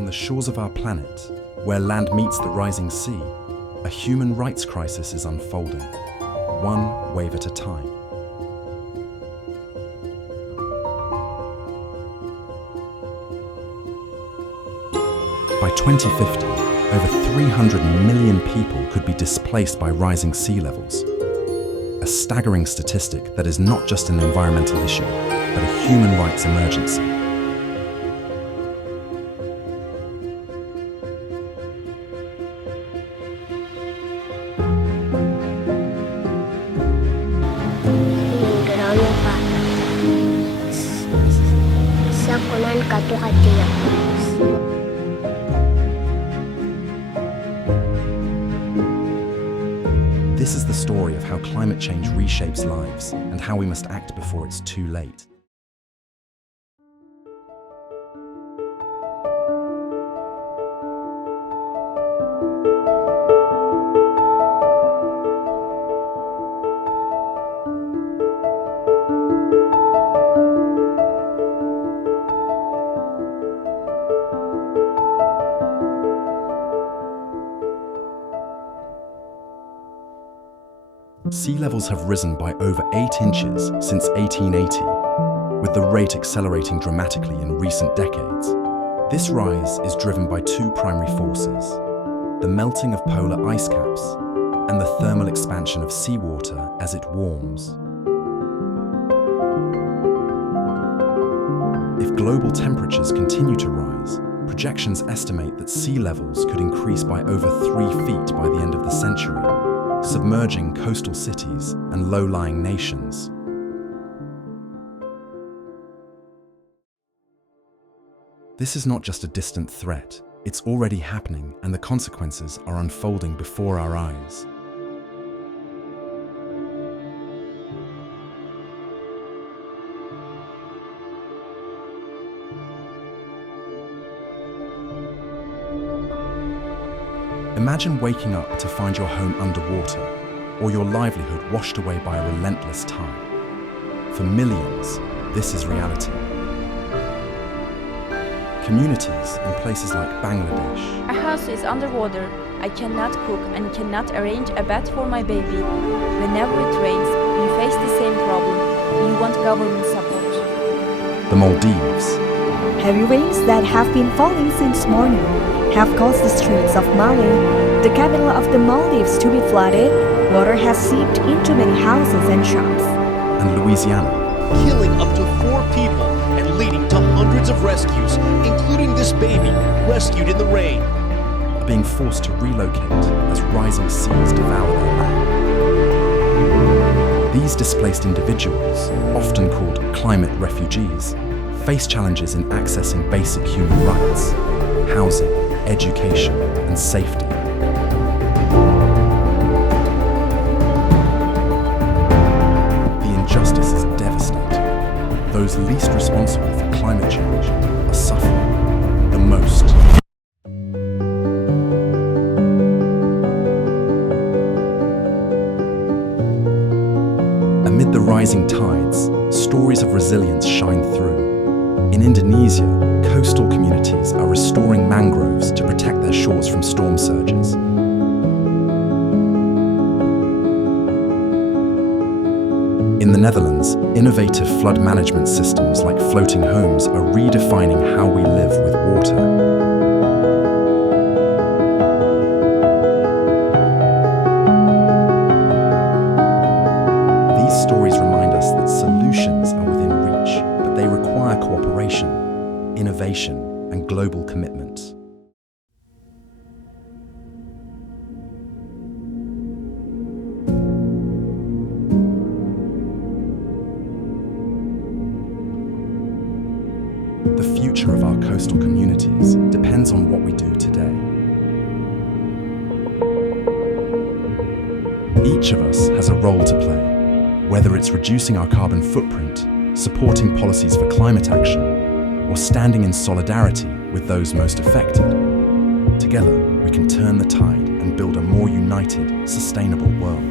On the shores of our planet, where land meets the rising sea, a human rights crisis is unfolding, one wave at a time. By 2050, over 300 million people could be displaced by rising sea levels. A staggering statistic that is not just an environmental issue, but a human rights emergency. This is the story of how climate change reshapes lives and how we must act before it's too late. Sea levels have risen by over 8 inches since 1880, with the rate accelerating dramatically in recent decades. This rise is driven by two primary forces: the melting of polar ice caps and the thermal expansion of seawater as it warms. If global temperatures continue to rise, projections estimate that sea levels could increase by over 3 feet by the end of the century, submerging coastal cities and low-lying nations. This is not just a distant threat, it's already happening, and the consequences are unfolding before our eyes. Imagine waking up to find your home underwater, or your livelihood washed away by a relentless tide. For millions, this is reality. Communities in places like Bangladesh. Our house is underwater. I cannot cook and cannot arrange a bed for my baby. Whenever it rains, we face the same problem. We want government support. The Maldives. Heavy rains that have been falling since morning have caused the streets of Mali, the capital of the Maldives, to be flooded. Water has seeped into many houses and shops. And Louisiana. Killing up to 4 people and leading to hundreds of rescues, including this baby rescued in the rain. Are being forced to relocate as rising seas devour their land. These displaced individuals, often called climate refugees, face challenges in accessing basic human rights: housing, education, and safety. The injustice is devastating. Those least responsible for climate change are suffering the most. Amid the rising tides, stories of resilience shine through. In Indonesia, coastal communities are restoring mangroves to protect their shores from storm surges. In the Netherlands, innovative flood management systems like floating homes are redefining how we live with water. These stories remind us that solutions are within reach, but they require cooperation, innovation, and global commitment. The future of our coastal communities depends on what we do today. Each of us has a role to play, whether it's reducing our carbon footprint, supporting policies for climate action, or standing in solidarity with those most affected. Together, we can turn the tide and build a more united, sustainable world.